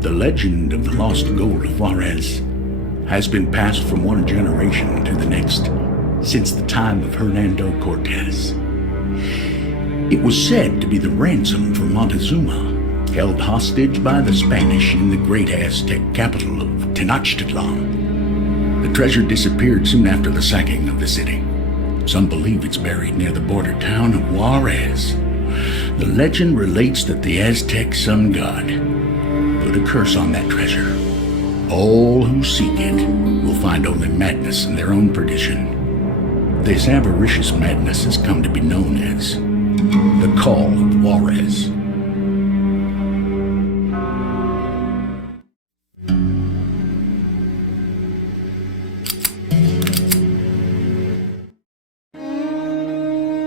The legend of the lost gold of JAUREZ has been passed from one generation to the next since the time of Hernando Cortez. It was said to be the ransom for Montezuma, held hostage by the Spanish in the great Aztec capital of Tenochtitlan. The treasure disappeared soon after the sacking of the city. Some believe it's buried near the border town of Juarez. The legend relates that the Aztec sun god put a curse on that treasure. All who seek it will find only madness and their own perdition. This avaricious madness has come to be known as the Call of Juarez.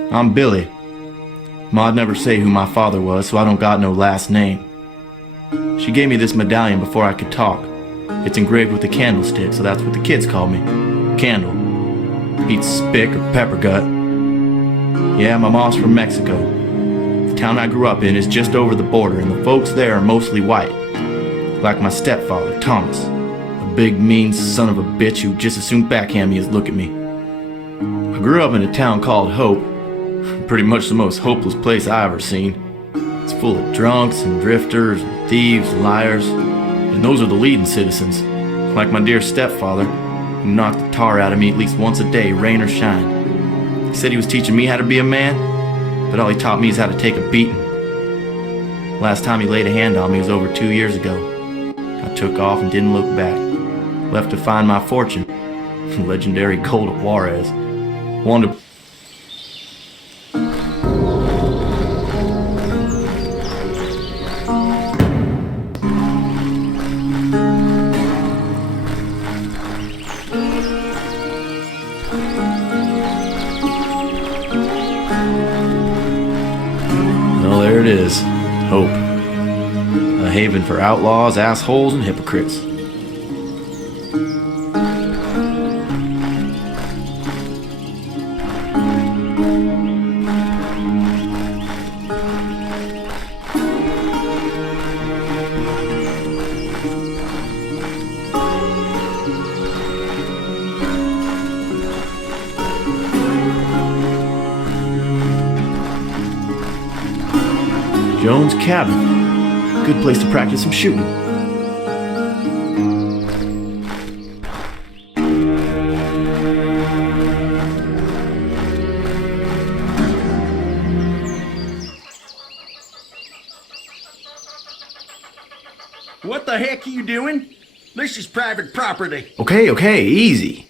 I'm Billy. Ma'd never say who my father was, so I don't got no last name. She gave me this medallion before I could talk. It's engraved with a candlestick, so that's what the kids call me. Candle. Beats spick or pepper gut. Yeah, my mom's from Mexico. The town I grew up in is just over the border, and the folks there are mostly white. Like my stepfather, Thomas. A big, mean son of a bitch who just as soon backhand me as look at me. I grew up in a town called Hope. Pretty much the most hopeless place I ever seen. It's full of drunks and drifters and thieves and liars, and those are the leading citizens, like my dear stepfather, who knocked the tar out of me at least once a day, rain or shine. He said he was teaching me how to be a man, but all he taught me is how to take a beating. Last time he laid a hand on me was over 2 years ago. I took off and didn't look back, left to find my fortune, the legendary gold of Juarez. Wanted to Well, there it is. Hope. A haven for outlaws, assholes, and hypocrites. Jones' cabin. Good place to practice some shooting. What the heck are you doing? This is private property. Okay, easy.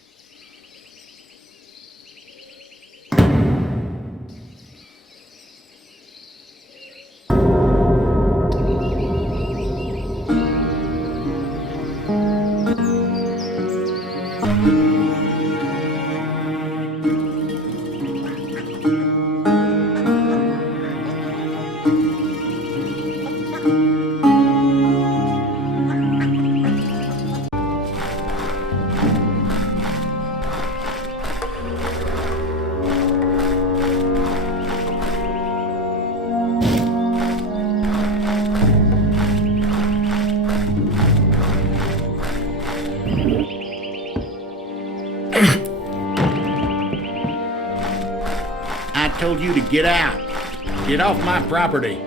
I told you to get out. Get off my property.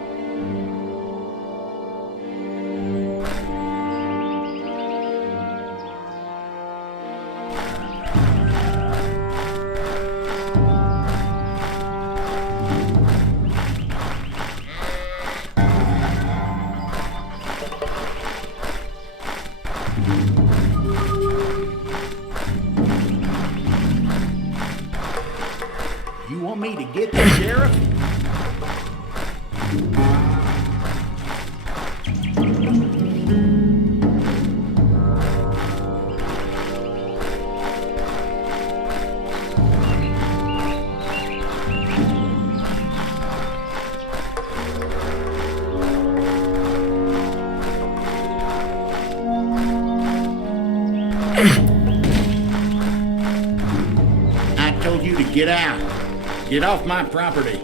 You want me to get the sheriff? I told you to get out. Get off my property.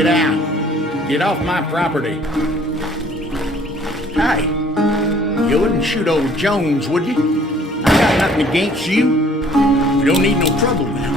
Get out. Get off my property. Hey, you wouldn't shoot old Jones, would you? I got nothing against you. You don't need no trouble now.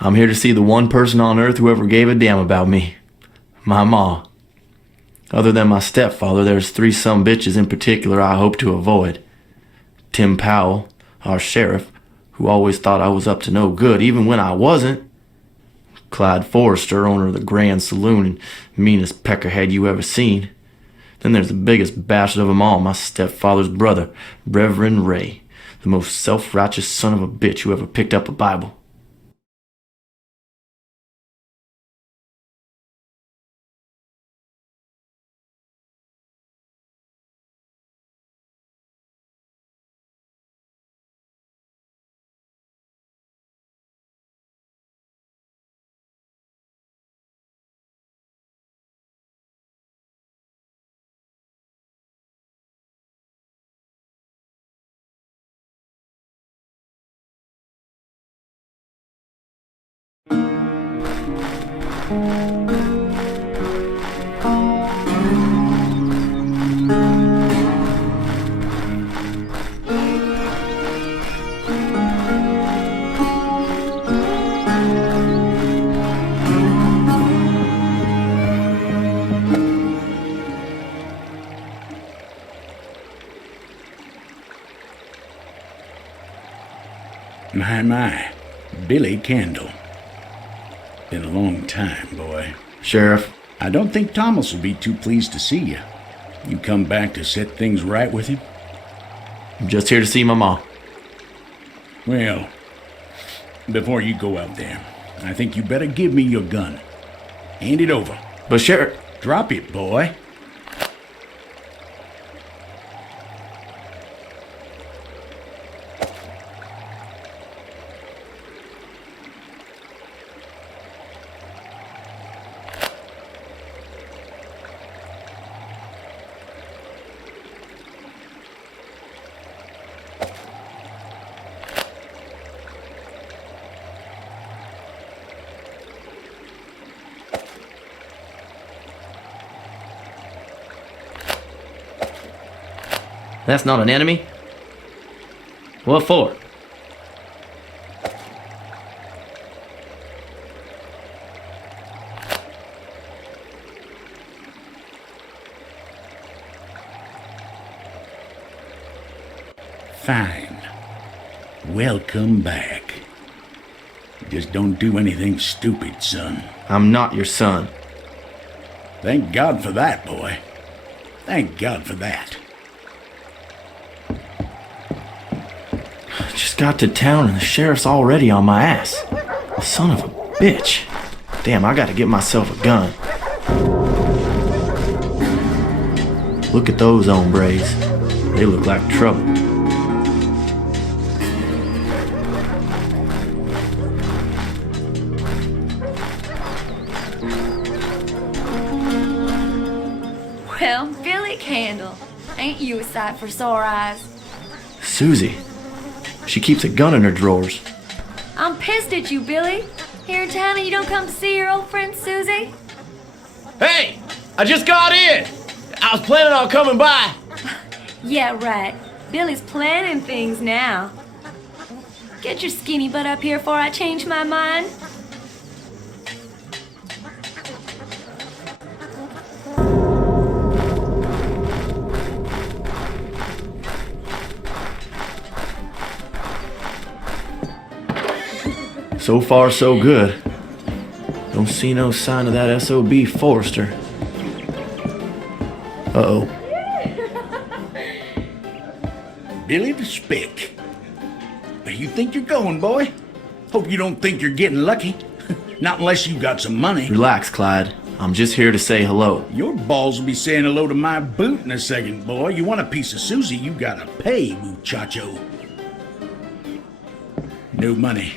I'm here to see the one person on earth who ever gave a damn about me. My ma. Other than my stepfather, there's 3 sumbitches in particular I hope to avoid. Tim Powell, our sheriff, who always thought I was up to no good, even when I wasn't. Clyde Forrester, owner of the Grand Saloon and meanest peckerhead you ever seen. Then there's the biggest bastard of them all, my stepfather's brother, Reverend Ray, the most self-righteous son of a bitch who ever picked up a Bible. My, Billy Candle. Been a long time, boy. Sheriff, I don't think Thomas will be too pleased to see you. You come back to set things right with him? I'm just here to see my ma. Well, before you go out there, I think you better give me your gun. Hand it over. But Sheriff... Drop it, boy. That's not an enemy? What for? Fine. Welcome back. Just don't do anything stupid, son. I'm not your son. Thank God for that, boy. Thank God for that. Just got to town and the sheriff's already on my ass. Son of a bitch. Damn, I gotta get myself a gun. Look at those hombres. They look like trouble. Well, Billy Candle, ain't you a sight for sore eyes? Susie. She keeps a gun in her drawers. I'm pissed at you, Billy. Here in town and you don't come to see your old friend Susie? Hey! I just got in! I was planning on coming by. Yeah, right. Billy's planning things now. Get your skinny butt up here before I change my mind. So far, so good. Don't see no sign of that SOB Forrester. Uh-oh. Billy the Spick. Where you think you're going, boy? Hope you don't think you're getting lucky. Not unless you got some money. Relax, Clyde. I'm just here to say hello. Your balls will be saying hello to my boot in a second, boy. You want a piece of Susie, you gotta pay, muchacho. No money.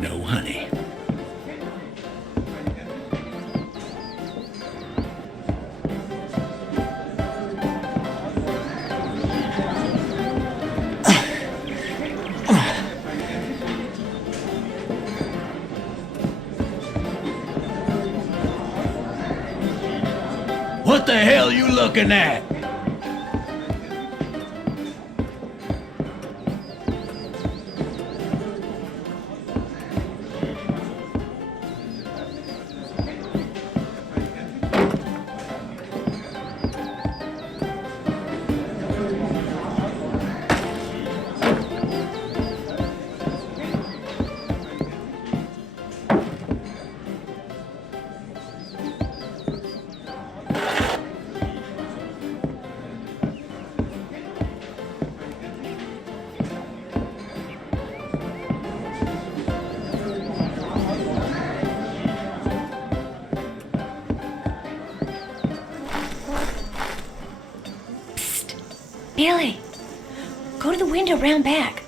No honey. What the hell you looking at? Billy, go to the window round back.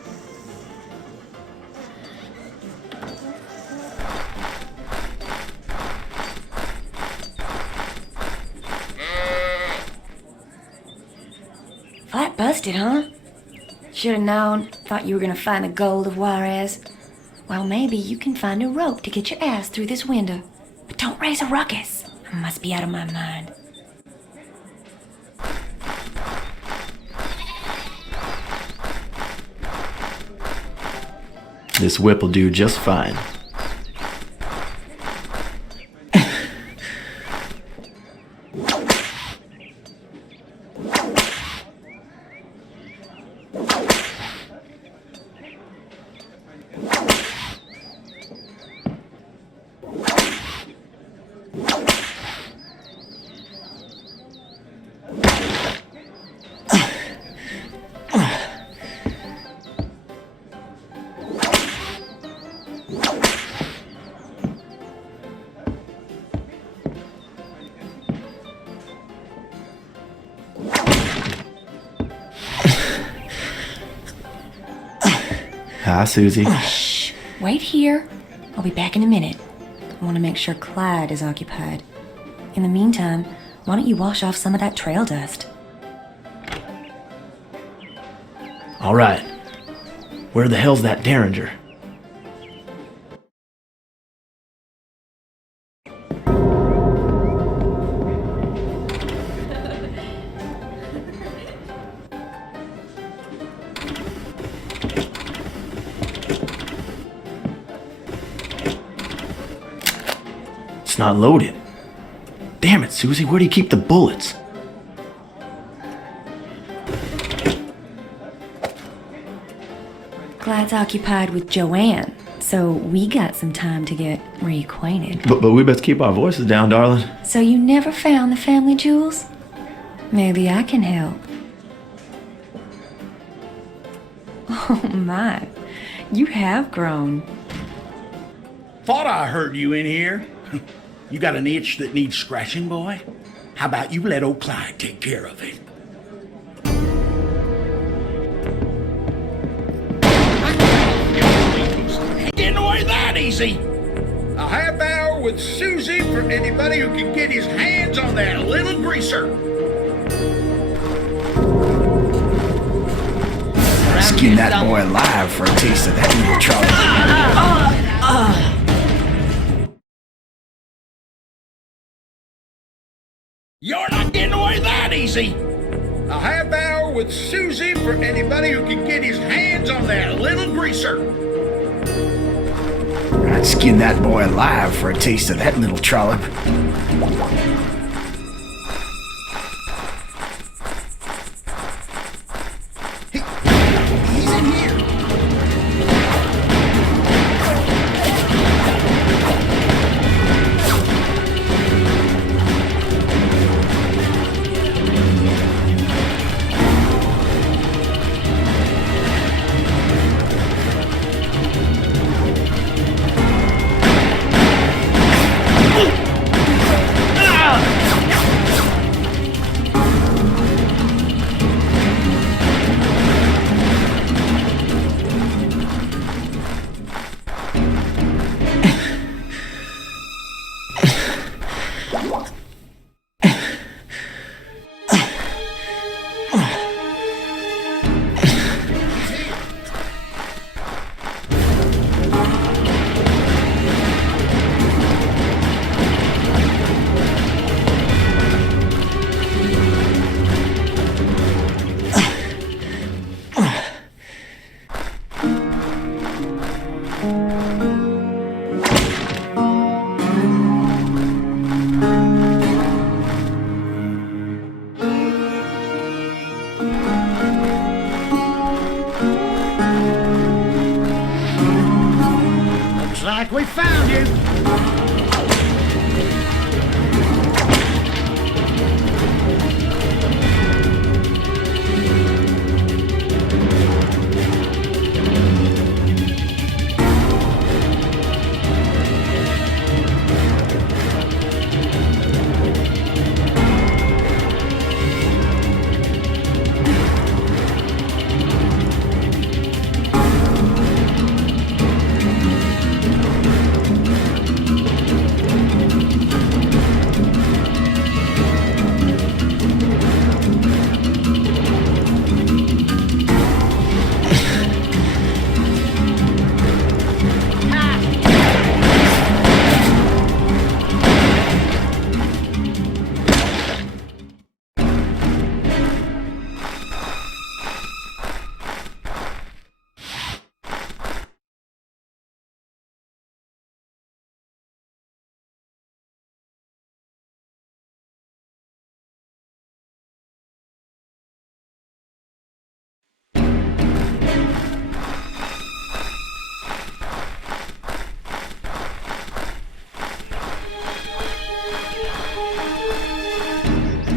Flat busted, huh? Should have known. Thought you were gonna find the gold of Juarez. Well, maybe you can find a rope to get your ass through this window. But don't raise a ruckus. I must be out of my mind. This whip will do just fine. Hi, Susie. Shh. Wait here. I'll be back in a minute. I want to make sure Clyde is occupied. In the meantime, why don't you wash off some of that trail dust? All right. Where the hell's that Derringer? It's not loaded. Damn it, Susie, where do you keep the bullets? Clyde's occupied with Joanne, so we got some time to get reacquainted. But we best keep our voices down, darling. So you never found the family jewels? Maybe I can help. Oh my, you have grown. Thought I heard you in here. You got an itch that needs scratching, boy? How about you let old Clyde take care of it? away that easy. A half hour with Susie for anybody who can get his hands on that little greaser. Skin that boy alive for a taste of that little trollop. You're not getting away that easy. A half hour with Susie for anybody who can get his hands on that little greaser. I'd skin that boy alive for a taste of that little trollop. He's in here. Like we found you.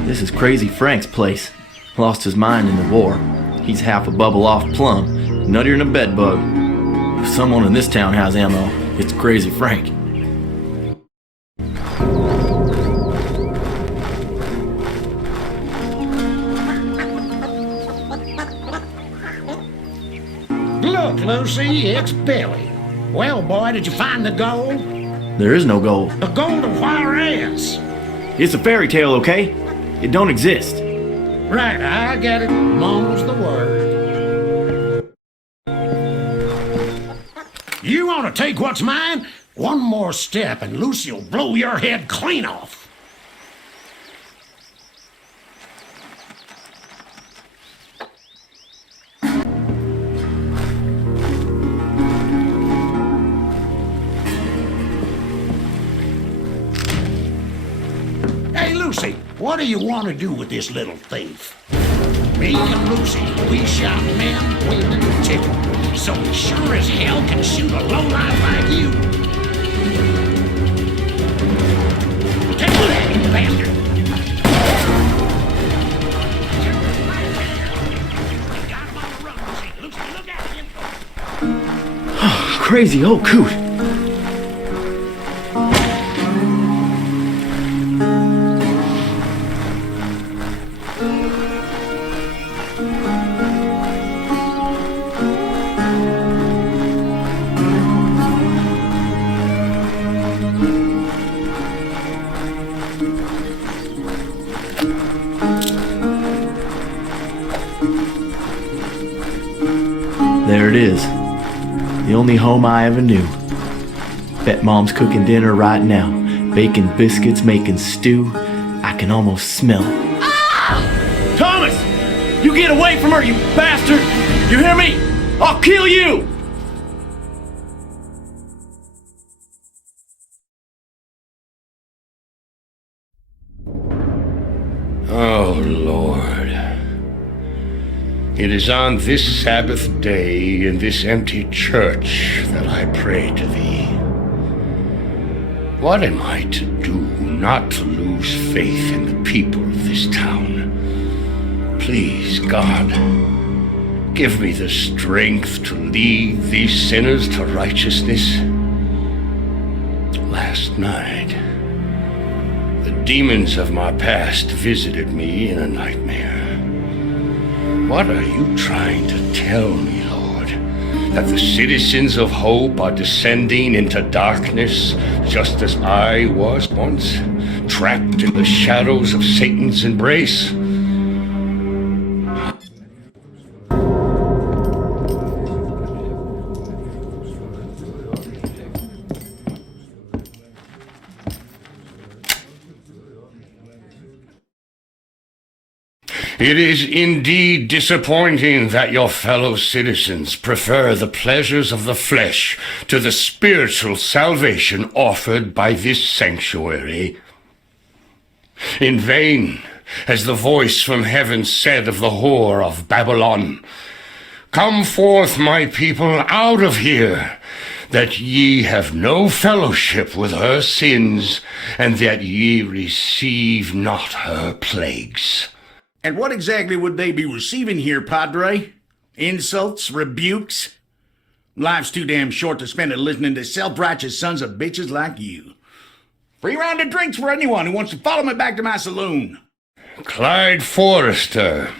This is Crazy Frank's place. Lost his mind in the war. He's half a bubble off plum, nuttier than a bedbug. If someone in this town has ammo, it's Crazy Frank. Look, Lucy, it's Billy. Well, boy, did you find the gold? There is no gold. The gold of Juarez. It's a fairy tale, okay? It don't exist. Right, I get it. Mom's the word. You want to take what's mine? One more step and Lucy'll blow your head clean off. Hey, Lucy, what do you want to do with this little thief? Me and Lucy, we shot men, women, too. So we sure as hell can shoot a lowlife like you. Take that, you bastard! We got him on the run, Lucy. Lucy, look at him. Crazy old coot. There it is. The only home I ever knew. Bet Mom's cooking dinner right now. Baking biscuits, making stew. I can almost smell it. Thomas! You get away from her, you bastard! You hear me? I'll kill you! Oh, Lord. It is on this Sabbath day in this empty church that I pray to Thee. What am I to do not to lose faith in the people of this town? Please, God, give me the strength to lead these sinners to righteousness. Last night, the demons of my past visited me in a nightmare. What are you trying to tell me, Lord? That the citizens of hope are descending into darkness, just as I was once, trapped in the shadows of Satan's embrace? It is indeed disappointing that your fellow citizens prefer the pleasures of the flesh to the spiritual salvation offered by this sanctuary. In vain has the voice from heaven said of the whore of Babylon, "Come forth, my people, out of here, that ye have no fellowship with her sins, and that ye receive not her plagues." And what exactly would they be receiving here, Padre? Insults? Rebukes? Life's too damn short to spend it listening to self-righteous sons of bitches like you. Free round of drinks for anyone who wants to follow me back to my saloon. Clyde Forrester,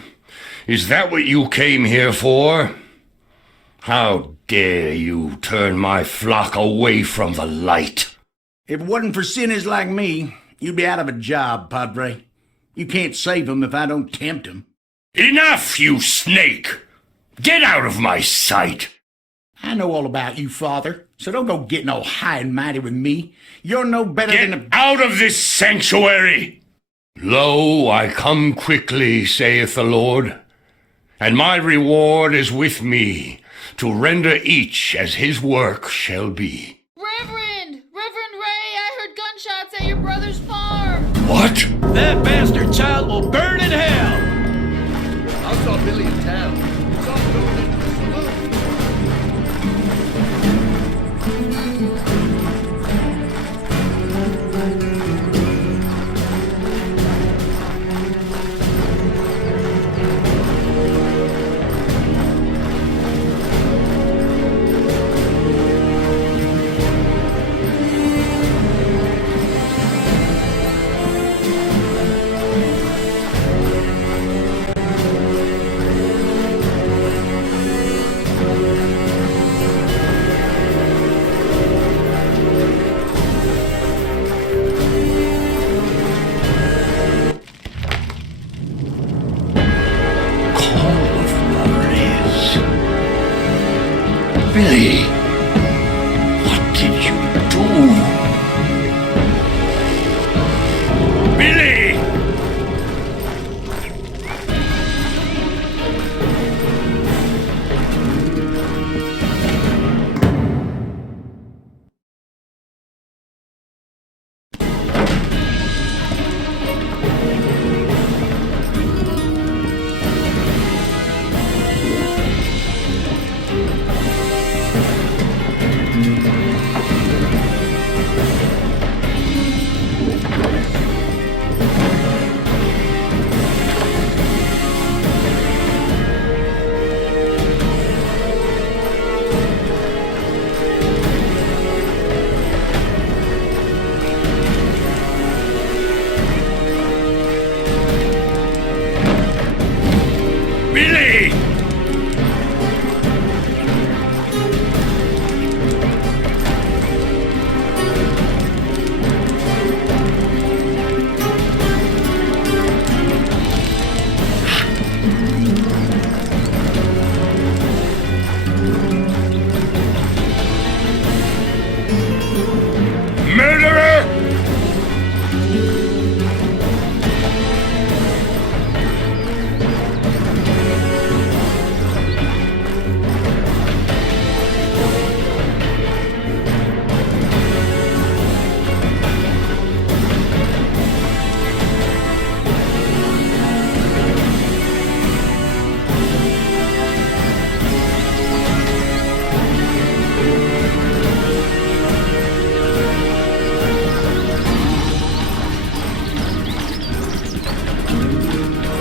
is that what you came here for? How dare you turn my flock away from the light? If it wasn't for sinners like me, you'd be out of a job, Padre. You can't save them if I don't tempt them. Enough, you snake! Get out of my sight! I know all about you, Father, so don't go getting all high and mighty with me. You're no better Get than a... out of this sanctuary! Lo, I come quickly, saith the Lord, and my reward is with me, to render each as his work shall be. Reverend Ray, I heard gunshots at your brother's farm. What? That bastard child will burn in hell! I saw Billy in town. He saw him going into the saloon. Billy, what did you do? Billy!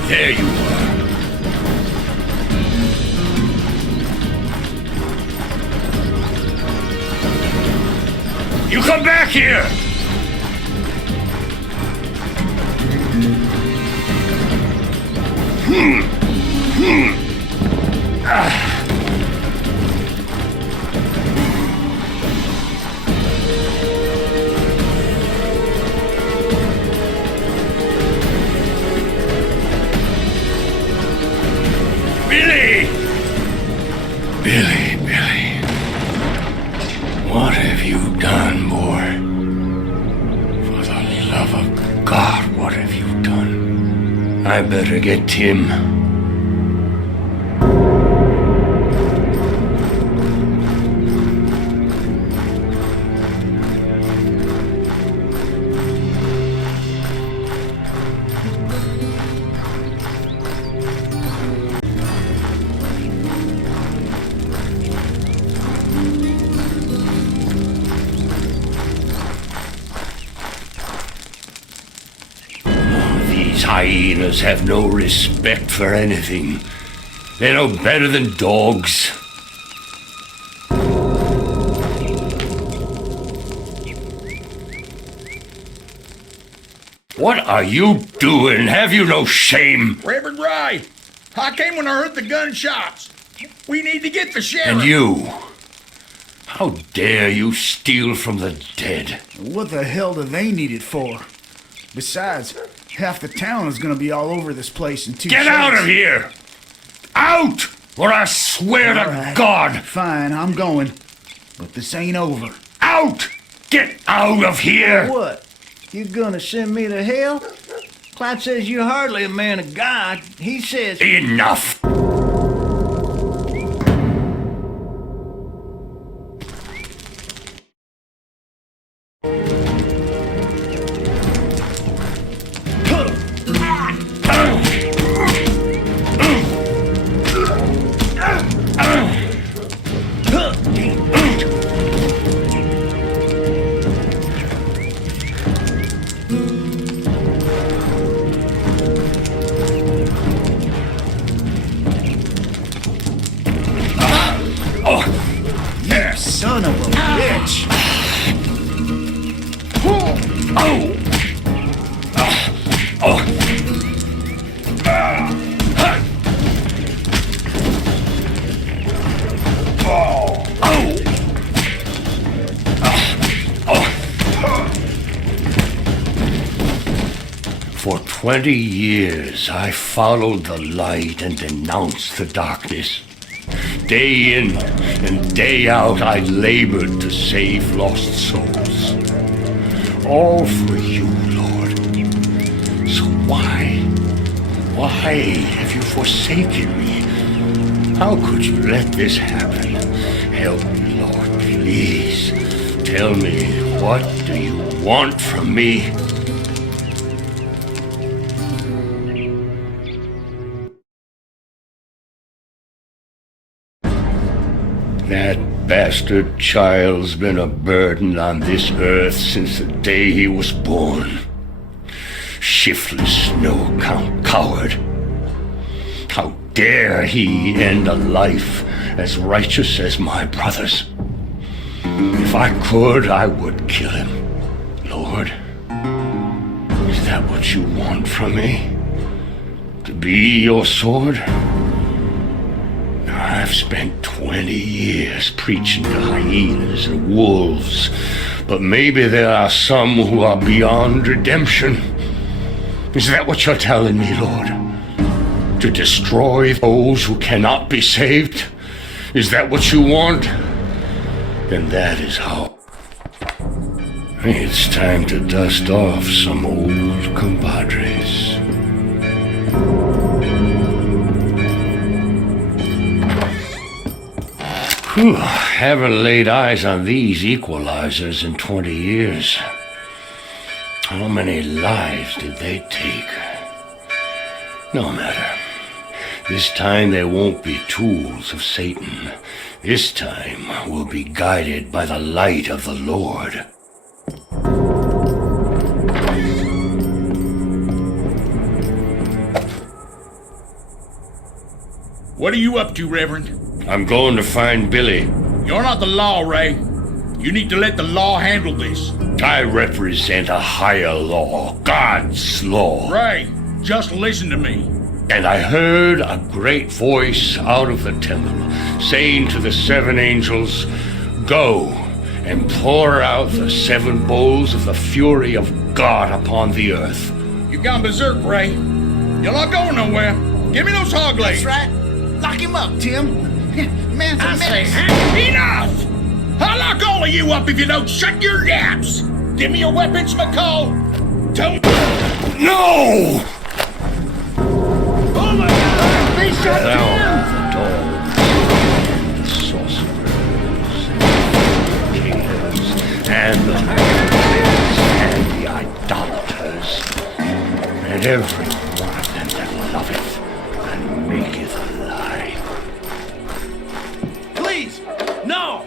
There you are. You come back here! Billy! Billy. What have you done, boy? For the love of God, what have you done? I better get Tim. These hyenas have no respect for anything. They're no better than dogs. What are you doing? Have you no shame? Reverend Ray, I came when I heard the gunshots. We need to get the sheriff. And you? How dare you steal from the dead? What the hell do they need it for? Besides, half the town is gonna be all over this place in 2 Get shakes. out of here! Out! Or I swear to All right. God! Fine, I'm going. But this ain't over. Out! Get out of here! What? You gonna send me to hell? Clyde says you're hardly a man of God. He says... Enough! Son of a bitch! For 20 years, I followed the light and denounced the darkness. Day in and day out, I labored to save lost souls. All for you, Lord. So why have you forsaken me? How could you let this happen? Help me, Lord, please. Tell me, what do you want from me? That bastard child's been a burden on this earth since the day he was born. Shiftless, coward. How dare he end a life as righteous as my brother's? If I could, I would kill him. Lord, is that what you want from me? To be your sword? I've spent 20 years preaching to hyenas and wolves, but maybe there are some who are beyond redemption. Is that what you're telling me, Lord? To destroy those who cannot be saved? Is that what you want? Then that is how. It's time to dust off some old compadres. Whew, haven't laid eyes on these equalizers in 20 years. How many lives did they take? No matter. This time they won't be tools of Satan. This time we'll be guided by the light of the Lord. What are you up to, Reverend? I'm going to find Billy. You're not the law, Ray. You need to let the law handle this. I represent a higher law, God's law. Ray, just listen to me. And I heard a great voice out of the temple saying to the 7 angels, "Go and pour out the 7 bowls of the fury of God upon the earth." You've gone berserk, Ray. You're not going nowhere. Give me those hog legs. That's right. Lock him up, Tim. Man's a menace. Enough! I'll lock all of you up if you don't shut your yaps. Give me your weapons, McCall. Don't... No! Oh my God! They shot Thou Tim! the dogs, the sorcerers, the killers, and the murderers, and the idolaters, and every one of them that loveth and maketh a lie. Please, no!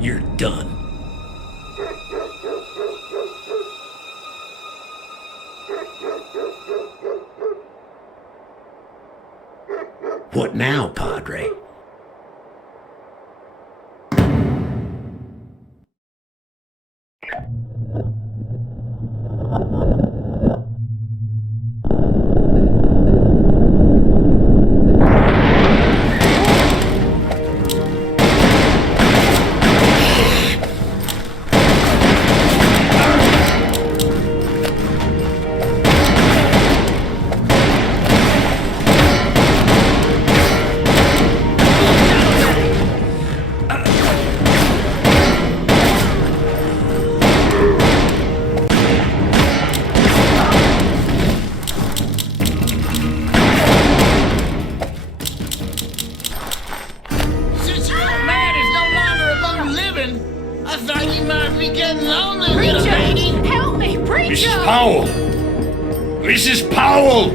You're done. What now, Padre? Since your old man is no longer among the living, I thought you might be getting lonely, little Preacher! lady. Help me, preacher! Mrs. Powell! Mrs. Powell!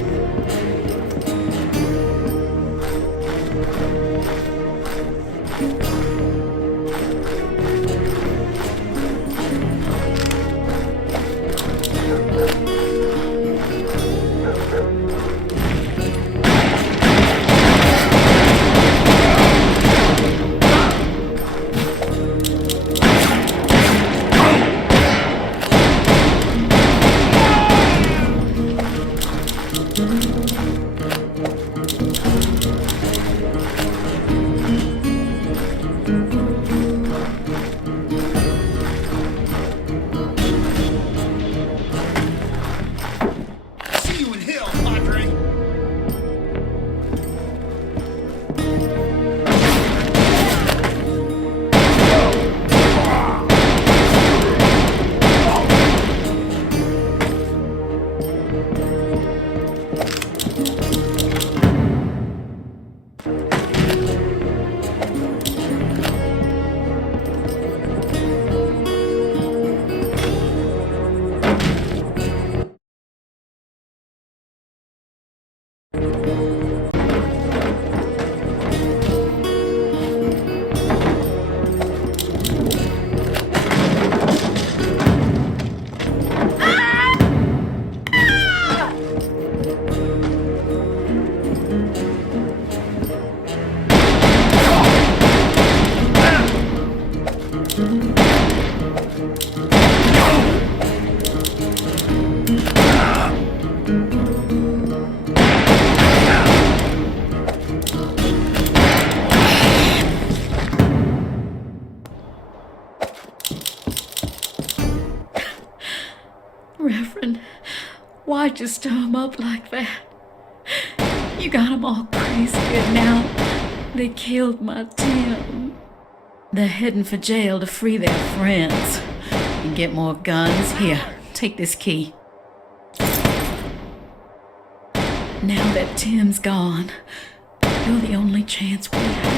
See you in hell, Padre. Reverend, why'd you stir 'em up like that? You got 'em all crazy, and now they killed my Tim. They're heading for jail to free their friends and get more guns. Here, take this key. Now that Tim's gone, you're the only chance we have.